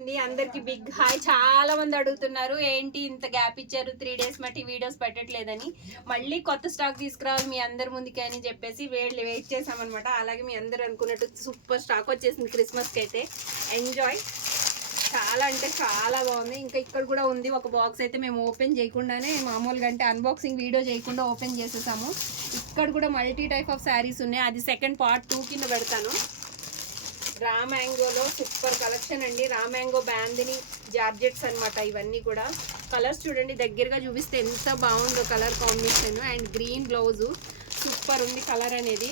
అండి, అందరికి big hi. చాలా మంది అడుగుతున్నారు ఏంటి ఇంత గ్యాప్ ఇచ్చారు? త్రీ డేస్ మట్టి వీడియోస్ పెట్టట్లేదని. మళ్ళీ కొత్త స్టాక్ తీసుకురావాలి మీ అందరి ముందుకి అని చెప్పేసి వేళ్ళు వెయిట్ చేసామన్నమాట అలాగే మీ అందరు అనుకున్నట్టు సూపర్ స్టాక్ వచ్చేసింది క్రిస్మస్కి అయితే. ఎంజాయ్ చాలా అంటే చాలా బాగుంది. ఇంకా ఇక్కడ కూడా ఉంది ఒక బాక్స్ అయితే మేము ఓపెన్ చేయకుండానే మామూలుగా అంటే అన్బాక్సింగ్ వీడియో చేయకుండా ఓపెన్ చేసేసాము. ఇక్కడ కూడా మల్టీ టైప్ ఆఫ్ శారీస్ ఉన్నాయి. అది సెకండ్ పార్ట్ టూ కింద పెడతాను. రా మ్యాంగోలో సూపర్ కలెక్షన్ అండి. రా మ్యాంగో బ్యాందిని జార్జెట్స్ అన్నమాట ఇవన్నీ కూడా. కలర్స్ చూడండి దగ్గరగా చూపిస్తే ఎంత బాగుందో colour combination and green blouse super ఉంది కలర్ అనేది.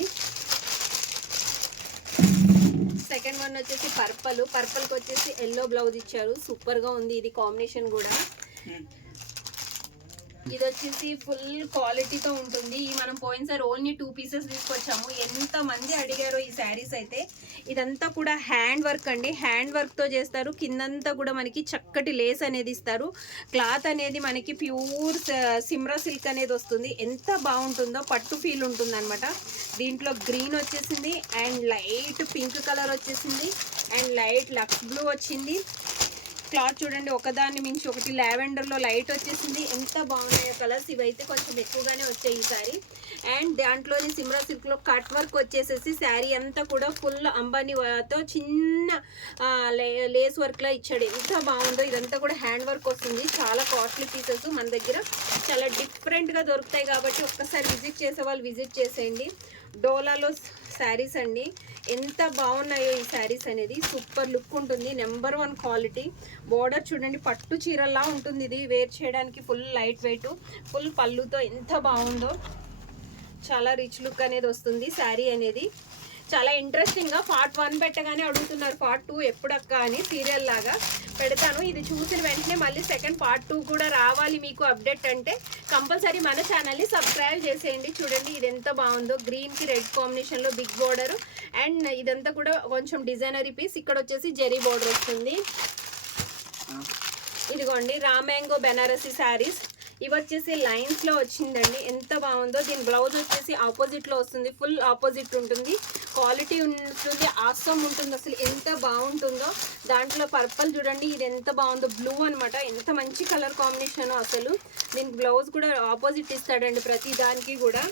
సెకండ్ వన్ వచ్చేసి పర్పల్ పర్పల్కి వచ్చేసి ఎల్లో బ్లౌజ్ ఇచ్చారు. సూపర్గా ఉంది ఇది కాంబినేషన్ కూడా. Hmm. ఇది వచ్చేసి ఫుల్ క్వాలిటీతో ఉంటుంది. ఈ మనం పోయినసారి ఓన్లీ టూ పీసెస్ తీసుకొచ్చాము. ఎంత మంది అడిగారో ఈ శారీస్ అయితే. ఇదంతా కూడా హ్యాండ్ వర్క్ అండి. హ్యాండ్ వర్క్తో చేస్తారు. కిందంతా కూడా మనకి చక్కటి లేస్ అనేది ఇస్తారు. క్లాత్ అనేది మనకి ప్యూర్ సిమ్రా సిల్క్ అనేది వస్తుంది. ఎంత బాగుంటుందో పట్టు ఫీల్ ఉంటుందన్నమాట. దీంట్లో గ్రీన్ వచ్చేసింది. అండ్ లైట్ పింక్ కలర్ వచ్చేసింది. అండ్ లైట్ లక్స్ బ్లూ వచ్చింది. క్లాత్ చూడండి ఒకదాన్ని మించి ఒకటి. లావెండర్లో లైట్ వచ్చేసింది. ఎంత బాగున్నాయో కలర్స్ ఇవైతే కొంచెం ఎక్కువగానే వచ్చాయి ఈసారి అండ్ దాంట్లోని సిమ్రా సిల్క్లో కట్ వర్క్ వచ్చేసేసి శారీ అంతా కూడా ఫుల్ అంబానీతో చిన్న లే- లేస్ వర్క్లా ఇచ్చాడు. ఎంత బాగుందో ఇదంతా కూడా హ్యాండ్ వర్క్ వస్తుంది. చాలా కాస్ట్లీ పీసెస్ మన దగ్గర. చాలా డిఫరెంట్గా దొరుకుతాయి కాబట్టి ఒక్కసారి విజిట్ చేసే వాళ్ళు విజిట్ చేసేయండి. డోలాలో శారీస్ అండి. ఎంత బాగున్నాయో ఈ శారీస్ అనేది. సూపర్ లుక్ ఉంటుంది. నెంబర్ వన్ క్వాలిటీ బోర్డర్ చూడండి పట్టు చీరలా ఉంటుంది ఇది. వేర్ చేయడానికి ఫుల్ లైట్ వెయిట్ ఫుల్ పళ్ళుతో ఎంత బాగుందో. చాలా రిచ్ లుక్ అనేది వస్తుంది. శారీ అనేది చాలా ఇంట్రెస్టింగ్గా పార్ట్ వన్ పెట్టగానే అడుగుతున్నారు. పార్ట్ టూ ఎప్పుడక్క అని సీరియల్ లాగా పెడతాను. ఇది చూసిన వెంటనే మళ్ళీ సెకండ్ పార్ట్ టూ కూడా రావాలి మీకు అప్డేట్ అంటే కంపల్సరీ మన ఛానల్ని సబ్స్క్రైబ్ చేసేయండి. చూడండి ఇది ఎంత బాగుందో. గ్రీన్కి రెడ్ కాంబినేషన్లో బిగ్ బోర్డర్ అండ్ ఇదంతా కూడా కొంచెం డిజైనరీ పీస్ ఇక్కడ వచ్చేసి జెరీ బోర్డర్ వస్తుంది. ఇదిగోండి రామ్యాంగో బెనారసీ శారీస్ ఇవి వచ్చేసి లైన్స్లో వచ్చిందండి. ఎంత బాగుందో. దీని బ్లౌజ్ వచ్చేసి ఆపోజిట్లో వస్తుంది. ఫుల్ ఆపోజిట్ ఉంటుంది. క్వాలిటీ ఉంటుంది ఆసం ఉంటుంది అసలు ఎంత బాగుంటుందో. దాంట్లో పర్పల్ చూడండి ఇది ఎంత బాగుందో బ్లూ అన్నమాట. ఎంత మంచి కలర్ కాంబినేషన్ అసలు. దీనికి బ్లౌజ్ కూడా ఆపోజిట్ ఇస్తాడండి ప్రతి దానికి కూడా.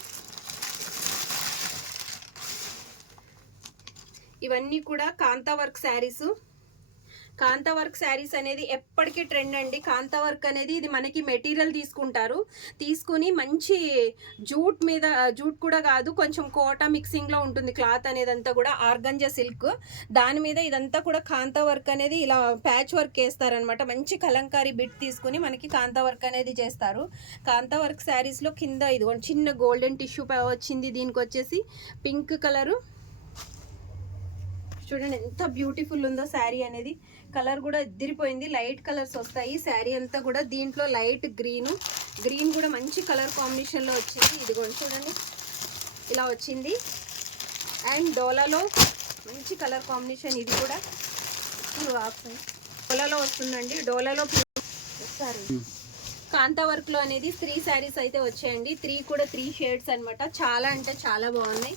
ఇవన్నీ కూడా కాంతా వర్క్ శారీసు. కాంత వర్క్ శారీస్ అనేది ఎప్పటికీ ట్రెండ్ అండి. కాంత వర్క్ అనేది ఇది మనకి మెటీరియల్ తీసుకుంటారు. తీసుకుని మంచి జూట్ మీద జూట్ కూడా కాదు కొంచెం కోటా మిక్సింగ్లో ఉంటుంది క్లాత్ అనేది అంతా కూడా ఆర్గంజా సిల్క్. దాని మీద ఇదంతా కూడా కాంత వర్క్ అనేది ఇలా ప్యాచ్ వర్క్ వేస్తారనమాట మంచి కలంకారీ బిట్ తీసుకుని మనకి కాంత వర్క్ అనేది చేస్తారు. కాంత వర్క్ శారీస్లో కింద ఇది చిన్న గోల్డెన్ టిష్యూ వచ్చింది. దీనికి వచ్చేసి పింక్ కలరు చూడండి ఎంత బ్యూటిఫుల్ ఉందో శారీ అనేది. కలర్ కూడా ఎదిరిపోయింది. లైట్ కలర్స్ వస్తాయి. శారీ అంతా కూడా దీంట్లో లైట్ గ్రీన్. గ్రీన్ కూడా మంచి కలర్ కాంబినేషన్లో వచ్చింది. ఇదిగోండి చూడండి. ఇలా వచ్చింది. అండ్ డోలాలో మంచి కలర్ కాంబినేషన్ ఇది కూడా. డోలాలో వస్తుందండి. డోలాలో సారీ కాంతా వర్క్లో అనేది త్రీ శారీస్ అయితే వచ్చాయండి. త్రీ కూడా త్రీ షేడ్స్ అనమాట చాలా అంటే చాలా బాగున్నాయి.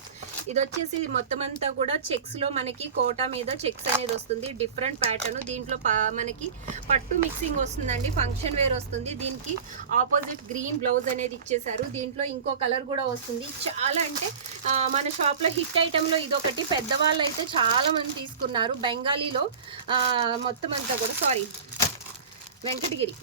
ఇది వచ్చేసి మొత్తం అంతా కూడా చెక్స్లో మనకి కోటా మీద చెక్స్ అనేది వస్తుంది. డిఫరెంట్ ప్యాటర్న్ దీంట్లో మనకి పట్టు మిక్సింగ్ వస్తుందండి. ఫంక్షన్ వేర్ వస్తుంది. దీనికి ఆపోజిట్ గ్రీన్ బ్లౌజ్ అనేది ఇచ్చేసారు దీంట్లో ఇంకో కలర్ కూడా వస్తుంది. చాలా అంటే మన షాప్లో హిట్ ఐటమ్లో ఇదొకటి. పెద్దవాళ్ళు అయితే చాలా మంది తీసుకున్నారు. బెంగాలీలో మొత్తం అంతా కూడా సారీ వెంకటగిరి.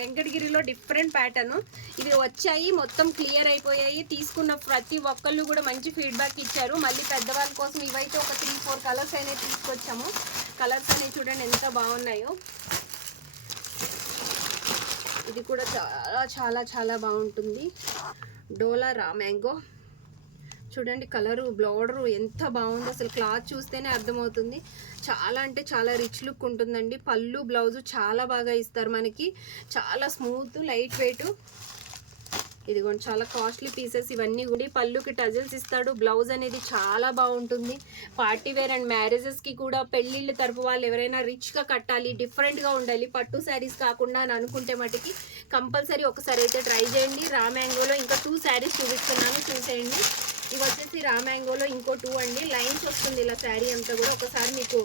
వెంకటగిరిలో డిఫరెంట్ ప్యాటర్న్. ఇవి వచ్చాయి మొత్తం క్లియర్ అయిపోయాయి. తీసుకున్న ప్రతి ఒక్కళ్ళు కూడా మంచి ఫీడ్బ్యాక్ ఇచ్చారు. మళ్ళీ పెద్దవాళ్ళ కోసం ఇవైతే ఒక త్రీ ఫోర్ కలర్స్ అనేవి తీసుకొచ్చాము. కలర్స్ అనేవి చూడండి ఎంత బాగున్నాయో. ఇది కూడా చాలా చాలా చాలా బాగుంటుంది. డోలా రా మ్యాంగో. చూడండి కలరు బ్లౌడరు ఎంత బాగుందో. అసలు క్లాత్ చూస్తేనే అర్థమవుతుంది. చాలా అంటే చాలా రిచ్ లుక్ ఉంటుందండి. పళ్ళు బ్లౌజు చాలా బాగా ఇస్తారు మనకి. చాలా స్మూత్ లైట్ వెయిట్. ఇదిగోండి చాలా కాస్ట్లీ పీసెస్ ఇవన్నీ కూడా. పళ్ళుకి టజిల్స్ ఇస్తాడు. బ్లౌజ్ అనేది చాలా బాగుంటుంది. పార్టీ వేర్ అండ్ మ్యారేజెస్కి కూడా పెళ్ళిళ్ళ తరపు వాళ్ళు ఎవరైనా రిచ్గా కట్టాలి డిఫరెంట్గా ఉండాలి పట్టు శారీస్ కాకుండా అని అనుకుంటే మటుకి కంపల్సరీ ఒకసారి అయితే ట్రై చేయండి. రా మ్యాంగోలో ఇంకా టూ శారీస్ చూపిస్తున్నాను. చూసేయండి. ఇవి వచ్చేసి రా మ్యాంగోలో ఇంకో టూ అండి. లైన్స్ వస్తుంది ఇలా శారీ అంతా కూడా. ఒకసారి మీకు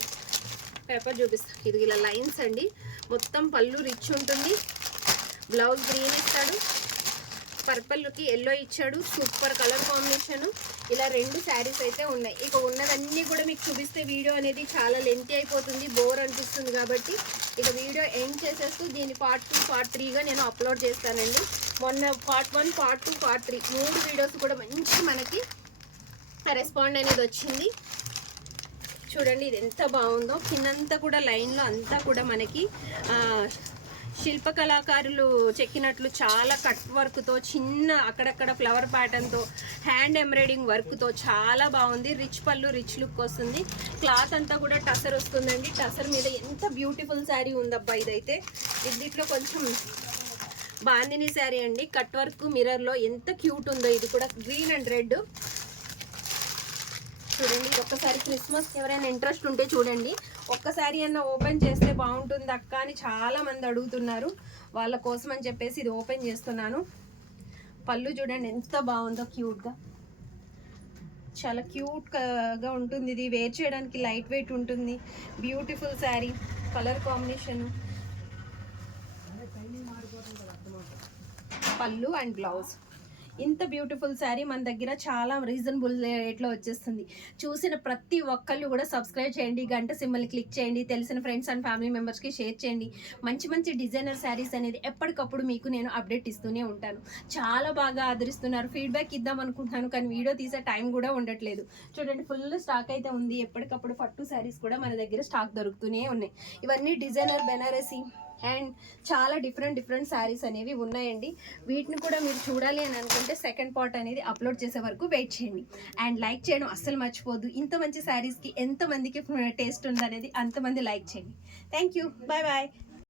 పేపర్ చూపిస్తాను ఇది ఇలా లైన్స్ అండి. మొత్తం పళ్ళు రిచ్ ఉంటుంది. బ్లౌజ్ గ్రీన్ ఇస్తాడు. పర్పుల్కి ఎల్లో ఇచ్చాడు. సూపర్ కలర్ కాంబినేషన్ ఇలా రెండు శారీస్ అయితే ఉన్నాయి. ఇక ఉన్నదన్నీ కూడా మీకు చూపిస్తే వీడియో అనేది చాలా లెంతీ అయిపోతుంది బోర్ అనిపిస్తుంది కాబట్టి ఇక వీడియో ఎండ్ చేసేస్తూ దీన్ని పార్ట్ టూ పార్ట్ త్రీగా నేను అప్లోడ్ చేస్తానండి. మొన్న part one part two part three మూడు వీడియోస్ కూడా మంచి మనకి రెస్పాండ్ అనేది వచ్చింది. చూడండి ఇది ఎంత బాగుందో. కిందంతా కూడా లైన్లో అంతా కూడా మనకి శిల్ప కళాకారులు చెక్కినట్లు చాలా కట్ వర్క్తో చిన్న అక్కడక్కడ ఫ్లవర్ ప్యాటర్న్తో హ్యాండ్ ఎంబ్రాయిడింగ్ వర్క్తో చాలా బాగుంది. రిచ్ పళ్ళు రిచ్ లుక్ వస్తుంది. క్లాత్ అంతా కూడా టసర్ వస్తుందండి. టసర్ మీద ఎంత బ్యూటిఫుల్ శారీ ఉందబ్బా ఇదైతే. దీంట్లో కొంచెం బాందిని శారీ అండి. కట్ వర్క్ మిర్రర్లో ఎంత క్యూట్ ఉందో ఇది కూడా గ్రీన్ అండ్ రెడ్. ఒక్కసారి క్రిస్మస్ ఎవరైనా ఇంట్రెస్ట్ ఉంటే చూడండి. ఒక్కసారి అన్న ఓపెన్ చేస్తే బాగుంటుంది అక్క అని చాలా మంది అడుగుతున్నారు. వాళ్ళ కోసం అని చెప్పేసి ఇది ఓపెన్ చేస్తున్నాను. పళ్ళు చూడండి ఎంత బాగుందో క్యూట్గా చాలా క్యూట్గా ఉంటుంది ఇది. వేర్ చేయడానికి లైట్ వెయిట్ ఉంటుంది. బ్యూటిఫుల్ శారీ కలర్ కాంబినేషన్ పళ్ళు అండ్ బ్లౌజ్ ఇంత బ్యూటిఫుల్ శారీ మన దగ్గర చాలా రీజనబుల్ రేట్లో వచ్చేస్తుంది. చూసిన ప్రతి ఒక్కళ్ళు కూడా సబ్స్క్రైబ్ చేయండి గంట సిమ్మల్ని క్లిక్ చేయండి తెలిసిన ఫ్రెండ్స్ అండ్ ఫ్యామిలీ మెంబర్స్కి షేర్ చేయండి. మంచి మంచి డిజైనర్ శారీస్ అనేది ఎప్పటికప్పుడు మీకు నేను అప్డేట్ ఇస్తూనే ఉంటాను. చాలా బాగా ఆదరిస్తున్నారు. ఫీడ్బ్యాక్ ఇద్దాం అనుకుంటున్నాను కానీ వీడియో తీసే టైం కూడా ఉండట్లేదు. చూడండి ఫుల్ స్టాక్ అయితే ఉంది. ఎప్పటికప్పుడు పట్టు శారీస్ కూడా మన దగ్గర స్టాక్ దొరుకుతూనే ఉన్నాయి. ఇవన్నీ డిజైనర్ బెనారసీ అండ్ చాలా డిఫరెంట్ డిఫరెంట్ శారీస్ అనేవి ఉన్నాయండి. వీటిని కూడా మీరు చూడాలి అని అనుకుంటే సెకండ్ పార్ట్ అనేది అప్లోడ్ చేసే వరకు వెయిట్ చేయండి. అండ్ లైక్ చేయడం అస్సలు మర్చిపోద్దు ఇంత మంచి శారీస్కి ఎంతమందికి టేస్ట్ ఉందనేది అంతమంది లైక్ చేయండి. Thank you bye bye.